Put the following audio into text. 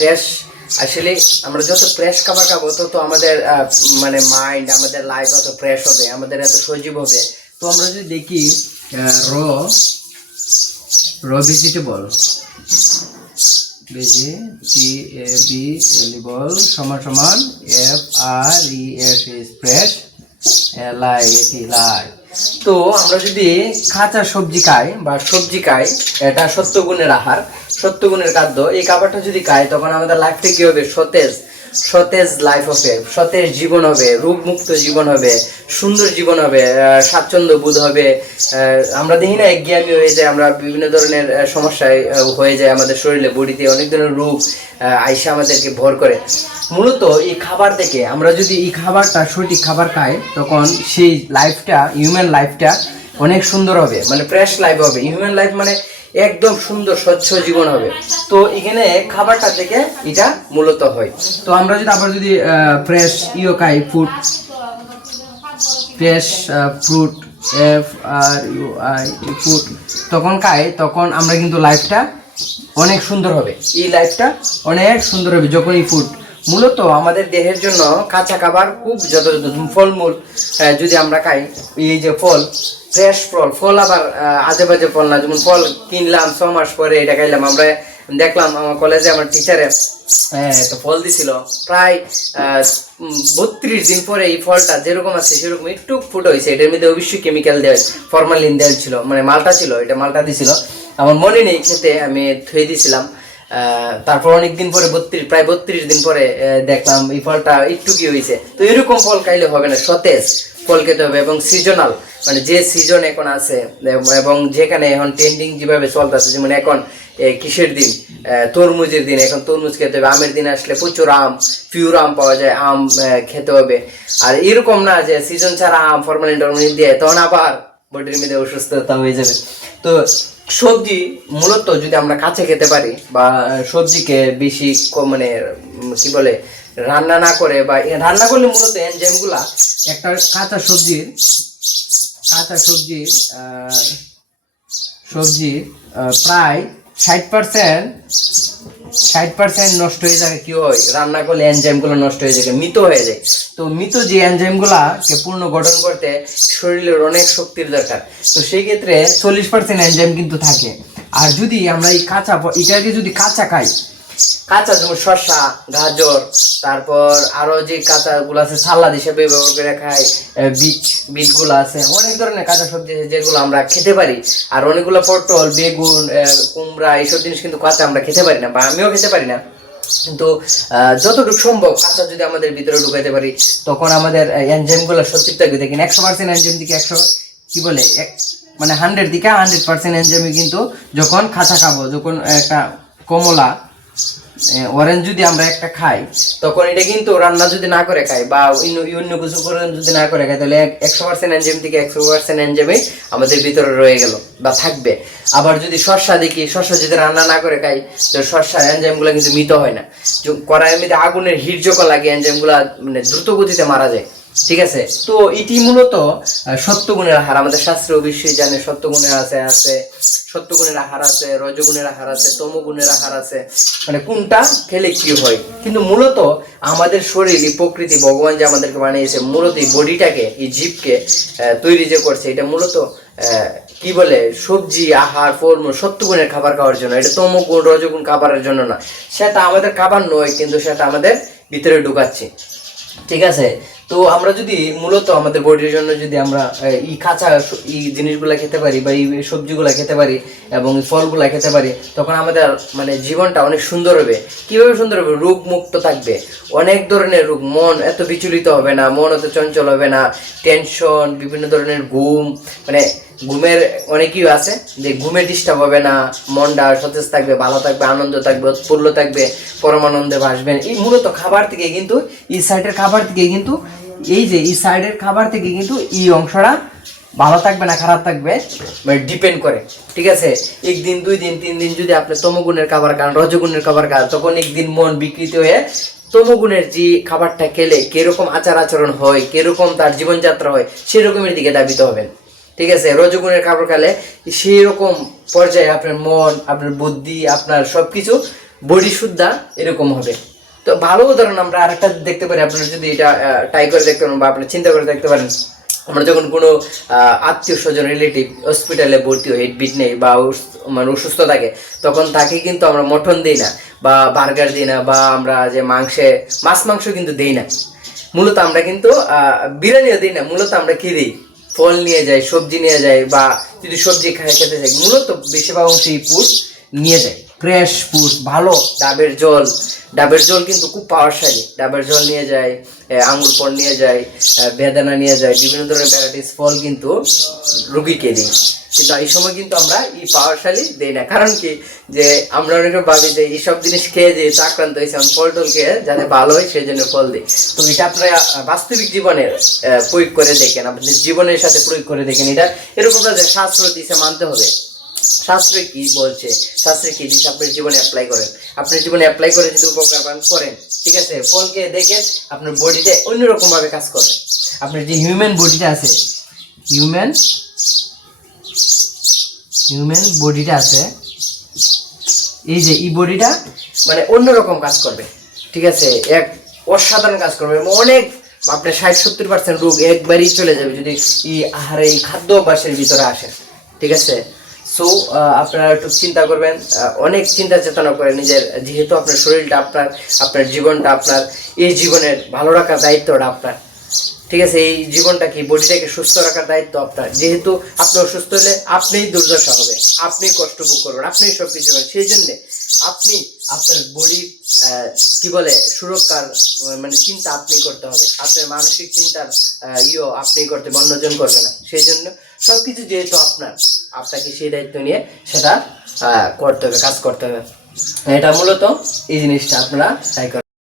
Fresh আসলে আমরা যত ফ্রেশ খাবার খাবো তত আমাদের মানে মাইন্ড, আমাদের লাইফ এত ফ্রেশ হবে, আমাদের এত সজীব হবে। তো আমরা যদি দেখি র ভেজিটেবল ভেজিটেবল সমান সমান FRESH ফ্রেশ LIFE। তো আমরা যদি কাঁচা সবজি খাই বা সবজি খাই, এটা সত্যগুণের আহার, সত্যগুণের খাদ্য। এই খাবারটা যদি খাই তখন আমাদের লাইফটা কি হবে? সতেজ সতেজ লাইফ হবে, সতেজ জীবন হবে, রোগমুক্ত জীবন হবে, সুন্দর জীবন হবে, স্বাচ্ছন্দ্য বোধ হবে। আমরা দেখি না একঘেয়েমি হয়ে যায়, আমরা বিভিন্ন ধরনের সমস্যায় হয়ে যায়, আমাদের শরীরে বডিতে অনেক ধরনের রোগ আইসা আমাদেরকে ভর করে। মূলত এই খাবার থেকে আমরা যদি এই খাবারটা সঠিক খাবার খাই তখন সেই লাইফটা, হিউম্যান লাইফটা অনেক সুন্দর হবে, মানে ফ্রেশ লাইফ হবে। হিউম্যান লাইফ মানে একদম সুন্দর স্বচ্ছ জীবন হবে। তো এখানে খাবারটা থেকে এটা মূলত হয়। তো আমরা যদি আবার যদি ফ্রেশ খাই, ফুড, ফ্রেশ ফ্রুট ফুড তখন খাই, তখন আমরা কিন্তু লাইফটা অনেক সুন্দর হবে। এই লাইফটা অনেক সুন্দর হবে যখন এই ফুড। মূলত আমাদের দেহের জন্য কাঁচা খাবার খুব যথাযথ। ফলমূল যদি আমরা খাই, এই যে ফল, ফ্রেশ ফল আবার আজে বাজে ফল না। যেমন ফল কিনলাম 6 মাস পরে এটা খাইলাম। আমরা দেখলাম আমার কলেজে আমার টিচারে একটা ফল দিছিল, প্রায় 32 দিন পরে এই ফলটা যেরকম আছে সেরকম একটু ফুট হয়েছে। এটার মধ্যে অবশ্যই কেমিক্যাল দেওয়া, ফরমালিন দেওয়া ছিল, মানে মালটা ছিল, এটা মালটা দিছিল। আমার মনে নেই, খেতে আমি থুয়ে দিয়েছিলাম। তারপর অনেকদিন পরে প্রায় 32 দিন পরে দেখলাম এই ফলটা একটু কি হয়েছে। তো এরকম ফল খাইলে হবে না, সতেজ ফল খেতে হবে এবং সিজনাল, মানে যে সিজন এখন আছে এবং যেখানে এখন ট্রেন্ডিং যেভাবে চলতেছে, যেমন এখন কিসের দিন? তরমুজের দিন। এখন তরমুজ খেতে হবে। আমের দিন আসলে প্রচুর আম, পিওর আম পাওয়া যায়, আম খেতে হবে। আর এরকম না যে সিজন ছাড়া আম ফরমালিন টরমালিন দিয়ে, তখন আবার বডির মধ্যে অসুস্থতা হয়ে যাবে। তো সবজি মূলত যদি আমরা কাঁচা খেতে পারি বা সবজিকে বেশি মানে কি বলে রান্না না করে, বা রান্না করলে মূলত এনজাইমগুলা একটা কাঁচা সবজির প্রায় 60% নষ্ট হয়ে যায়। কি হয়? রান্না করলে এনজাইমগুলো নষ্ট হয়ে যায়, মৃত হয়ে যায়। তো মৃত যে এনজাইমগুলাকে পূর্ণ গঠন করতে শরীরের অনেক শক্তির দরকার। তো সেই ক্ষেত্রে 40% এনজাইম কিন্তু থাকে। আর যদি আমরা এই এটাকে যদি কাঁচা খাই, কাঁচা যেমন শসা, গাজর, তারপর আরো যে কাঁচা গুলো আছে সালাদ হিসেবে ব্যবহার করে খাই, বিট গুলো আছে, অনেক ধরনের কাঁচা সবজি আছে যেগুলো আমরা খেতে পারি। আর অনেকগুলো পটল, বেগুন, কুমড়া এইসব জিনিস কিন্তু কাঁচা আমরা খেতে পারি না, বা আমিও খেতে পারি না। কিন্তু যতটুকু সম্ভব কাঁচা যদি আমাদের ভিতরে ঢুকাইতে পারি তখন আমাদের এনজাইম গুলো সত্যি থাকবে। দেখেন 100% এনজাইম দিকে 100 কি বলে মানে 100 দিকে 100% এনজাইম কিন্তু যখন কাঁচা খাবো, যখন একটা কমলা অরেঞ্জ যদি আমরা একটা খাই, তখন এটা কিন্তু রান্না যদি না করে খাই বা অন্য কিছু করে যদি না করে খাই, তাহলে 100% এনজাইম থেকে 100% এনজাইমে আমাদের ভিতরে রয়ে গেল বা থাকবে। আবার যদি শসা দেখি, শসা যদি রান্না না করে খাই, তো শসার এনজাইমগুলো কিন্তু মৃত হয় না। কড়াইয়ের মধ্যে আগুনের হিট যখন লাগে এনজাইমগুলো মানে দ্রুত গতিতে মারা যায়। ঠিক আছে? তো এটি মূলত সত্যগুণের আহার। আমাদের শাস্ত্রে অবশ্যই জানে সত্যগুণের আছে সত্যগুণের আহার আছে, রজগুণের আহার আছে, তমগুণের আহার আছে, মানে কোনটা খেলে কি হয়। কিন্তু মূলত আমাদের শরীর, এই প্রকৃতি, ভগবান যে আমাদেরকে বানিয়েছে, মূলত এই বডিটাকে, এই জীবকে তৈরি যে করছে, এটা মূলত কি বলে সবজি, আহার, ফলমূল, সত্যগুণের খাবার খাওয়ার জন্য। এটা তমগুণ, রজগুণ খাবারের জন্য না। সেটা আমাদের খাবার নয়, কিন্তু সেটা আমাদের ভিতরে ঢুকাচ্ছে। ঠিক আছে? তো আমরা যদি মূলত আমাদের বডির জন্য যদি আমরা এই কাঁচা এই জিনিসগুলা খেতে পারি বা এই সবজিগুলা খেতে পারি এবং ফলগুলা খেতে পারি, তখন আমাদের মানে জীবনটা অনেক সুন্দর হবে। কিভাবে সুন্দর হবে? রোগ মুক্ত থাকবে। অনেক ধরনের রোগ, মন এত বিচলিত হবে না, মন এত চঞ্চল হবে না, টেনশন, বিভিন্ন ধরনের ঘুম, মানে ঘুমের অনেকই আছে যে ঘুমে ডিস্টার্ব হবে না, মনটা সতেজ থাকবে, ভালো থাকবে, আনন্দ থাকবে, উৎফুল্ল থাকবে, পরমানন্দে ভাসবেন। এই মূলত খাবার থেকে কিন্তু, এই সাইডের খাবার থেকে কিন্তু, এই যে এই সাইডের খাবার থেকে কিন্তু এই অংশটা ভালো থাকবে না খারাপ থাকবে মানে ডিপেন্ড করে। ঠিক আছে? 1 দিন 2 দিন 3 দিন যদি আপনি তমগুণের খাবার খান, রজগুণের খাবার খান, তখন একদিন মন বিকৃত হয়ে তমগুণের যে খাবারটা খেলে কিরকম আচার আচরণ হয়, কিরকম তার জীবনযাত্রা হয়, সেরকমের দিকে ধাবিত হবেন। ঠিক আছে? রজগুণের খাবার খেলে সেই রকম পর্যায়ে আপনার মন, আপনার বুদ্ধি, আপনার সবকিছু বডি সুদ্ধা এরকম হবে। তো ভালো উদাহরণ আমরা আরেকটা দেখতে পারি, আপনারা যদি এটা ট্রাই করে দেখতে পারেন বা আপনি চিন্তা করে দেখতে পারেন, আমরা যখন কোনো আত্মীয় স্বজন রিলেটিভ হসপিটালে ভর্তি হয়, হেডবিট নেই বা মানে অসুস্থ থাকে, তখন তাকে কিন্তু আমরা মটন দিই না বা বার্গার দিই না বা আমরা যে মাছ মাংস কিন্তু দিই না। মূলত আমরা কিন্তু বিরিয়ানিও দিই না, মূলত আমরা কি দিই, ফল নিয়ে যাই, সবজি নিয়ে যাই, বা যদি সবজি খেতে চাই মূলত বেশিরভাগ অংশই ফুড নিয়ে যাই, ফ্রেশ ফুড ভালো। ডাবের জল কিন্তু খুব পাওয়ারশালী, ডাবের জল নিয়ে যায়, আঙুর ফল নিয়ে যায়, বেদানা নিয়ে যায়, বিভিন্ন ধরনের ভ্যারাইটিস ফল কিন্তু রুগীকে দিই। কিন্তু এই সময় কিন্তু আমরা এই পাওয়ারশালী দেই না, কারণ কি যে আমরা অনেকে ভাবি যে এইসব জিনিস খেয়ে যে আক্রান্ত হয়েছে, আমি ফল টল খেয়ে যাতে ভালো হয় সেই জন্য ফল দিই। তো এটা আপনারা বাস্তবিক জীবনে প্রয়োগ করে দেখেন, আপনাদের জীবনের সাথে প্রয়োগ করে দেখেন। এটা এরকম না যে শাস্ত্র দিছে মানতে হবে, শাস্ত্রে কি বলছে, শাস্ত্রে কি দিচ্ছে আপনার জীবনে অ্যাপ্লাই করেন, আপনার জীবনে অ্যাপ্লাই করে যদি উপকার পান করেন, ঠিক আছে, ফলকে দেখেন আপনার বডিতে অন্যরকম ভাবে কাজ করবে। আপনার যে হিউম্যান বডিটা আছে, হিউম্যান বডিটা আছে, এই যে এই বডিটা মানে অন্যরকম কাজ করবে, ঠিক আছে, এক অসাধারণ কাজ করবে। অনেক আপনার 60-70% রোগ একবারই চলে যাবে যদি এই আহারে এই খাদ্য অভ্যাসের ভিতরে আসে, ঠিক আছে। সো আপনারা একটু চিন্তা করবেন, অনেক চিন্তা চেতনা করে নিজের, যেহেতু আপনার শরীরটা আপনার জীবনটা আপনার, এই জীবনের ভালো রাখার দায়িত্বটা আপনার, ঠিক আছে, এই জীবনটাকে বডিটাকে সুস্থ রাখার দায়িত্ব আপনার। যেহেতু আপনি অসুস্থ হলে আপনিই দুর্দশা হবে, আপনি কষ্ট ভোগ করবেন, আপনি সব কিছু করবেন, সেই জন্যে আপনি আপনার বডি কি বলে সুরক্ষার মানে চিন্তা আপনি করতে হবে, আপনার মানসিক চিন্তার আপনি করতে হবে, অন্যজন করবে না। সেই জন্য সবকিছু যেহেতু আপনাকে সেই দায়িত্ব নিয়ে সেটা করতে হবে, কাজ করতে হবে। এটা মূলত এই জিনিসটা আপনারা ট্রাই করবেন।